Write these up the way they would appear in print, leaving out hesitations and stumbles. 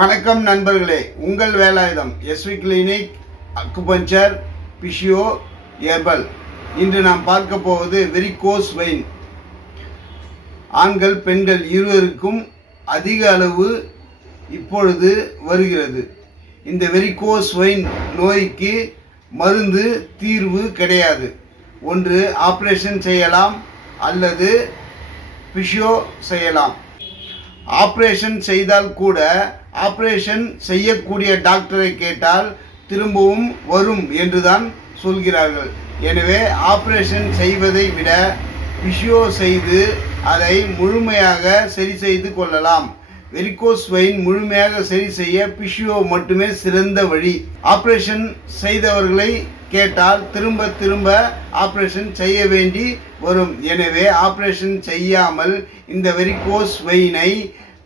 வணக்கம் நண்பர்களே, உங்கள் Velayudham SV clinic acupuncture physio herbal. இன்று நாம் பார்க்க போவது வெரிகோஸ் வெயின். ஆண்கள் பெண்கள் இருவருக்கும் அதிக அளவு இப்பொழுது வருகிறது. இந்த வெரிகோஸ் வெயின் நோய்க்கு மருந்து தீர்வு கிடையாது. ஒன்று ஆப்ரேஷன் செய்யலாம் அல்லது பிஷியோ செய்யலாம். ஆப்ரேஷன் செய்தால் கூட ஆப்ரேஷன் செய்யக்கூடிய டாக்டரை கேட்டால் திரும்பவும் வரும் என்றுதான் சொல்கிறார்கள். எனவே ஆப்ரேஷன் செய்வதை விட பிஷியோ செய்து அதை முழுமையாக சரி செய்து கொள்ளலாம். வெரிகோஸ் வெயின் முழுமையாக சரி செய்ய பிஷியோ மட்டுமே சிறந்த வழி. ஆப்ரேஷன் செய்தவர்களை கேட்டால் திரும்ப திரும்ப ஆப்ரேஷன் செய்ய வேண்டி வரும். எனவே ஆப்ரேஷன் செய்யாமல் இந்த வெரிகோஸ் வெயினை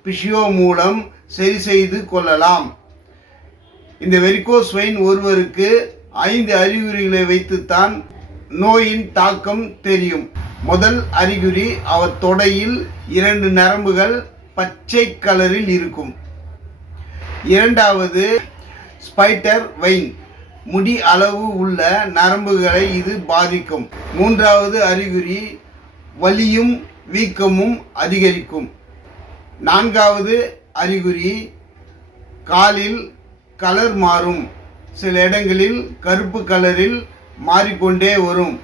பிஷியோ மூலம் சரி செய்து கொள்ளலாம். இந்த வெரிகோஸ் வெயின் ஒருவருக்கு 5 அறிகுறிகளை வைத்துத்தான் நோயின் தாக்கம் தெரியும். முதல் அறிகுறி, அவர் தொடையில் 2 நரம்புகள் பச்சை கலரில் இருக்கும். இரண்டாவது, ஸ்பைடர் வெயின், முடி அளவு உள்ள நரம்புகளை இது பாதிக்கும். மூன்றாவது அறிகுறி, வலியும் வீக்கமும் அதிகரிக்கும். நான்காவது அறிகுறி, காலில் கலர் மாறும். சில இடங்களில் கருப்பு கலரில் மாறிக்கொண்டே வரும்.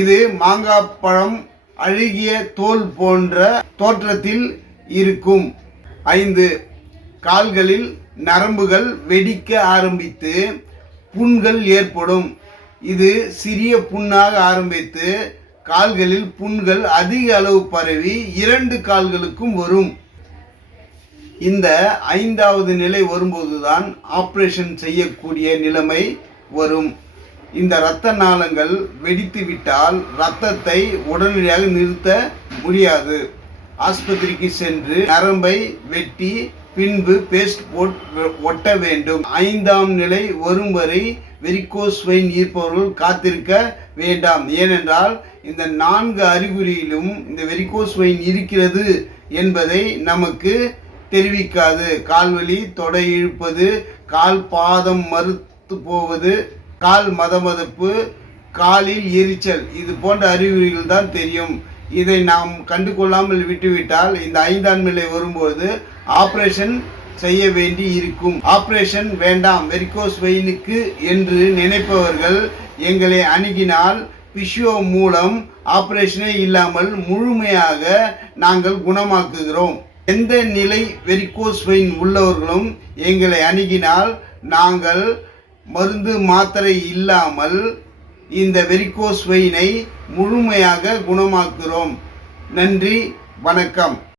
இது மாங்காய் பழம் அழுகிய தோல் போன்ற தோற்றத்தில் இருக்கும். 5, கால்களில் நரம்புகள் வெடிக்க ஆரம்பித்து புண்கள் ஏற்படும். இது சிறிய புண்ணாக ஆரம்பித்து கால்களில் புண்கள் அதிக அளவு பரவி 2 கால்களுக்கும் வரும். இந்த 5வது நிலை வரும்போதுதான் ஆப்ரேஷன் செய்யக்கூடிய நிலைமை வரும். இந்த இரத்த நாளங்கள் வெடித்து விட்டால் இரத்தத்தை உடனடியாக நிறுத்த முடியாது. ஆஸ்பத்திரிக்கு சென்று நரம்பை வெட்டி பின்பு பேஸ்ட் போட்டு ஒட்ட வேண்டும். 5ஆம் நிலை வரும் வரை வெரிகோஸ் வெயின் இருப்பவர்கள் காத்திருக்க வேண்டாம். ஏனென்றால் இந்த 4 அறிகுறியிலும் இந்த வெரிகோஸ் வெயின் இருக்கிறது என்பதை நமக்கு தெரிவிக்காது. கால்வலி, தொடை இழுப்பது, கால் பாதம் மறுத்து போவது, கால் மதமதப்பு, காலில் எரிச்சல், இது போன்ற அறிகுறிகள் தான் தெரியும். இதை நாம் கண்டுகொள்ளாமல் விட்டுவிட்டால் இந்த 5ஆம் நிலை வரும்போது ஆப்ரேஷன் செய்ய வேண்டி இருக்கும். ஆப்ரேஷன் வேண்டாம் வெரிகோஸ் வெயினுக்கு என்று நினைப்பவர்கள் எங்களை அணுகினால் பிஷியோ மூலம் ஆப்ரேஷனே இல்லாமல் முழுமையாக நாங்கள் குணமாக்குகிறோம். எந்த நிலை வெரிகோஸ் வெயின் உள்ளவர்களும் எங்களை அணுகினால் நாங்கள் மருந்து மாத்திரை இல்லாமல் இந்த வெரிகோஸ் வெயினை முழுமையாக குணமாக்குகிறோம். நன்றி, வணக்கம்.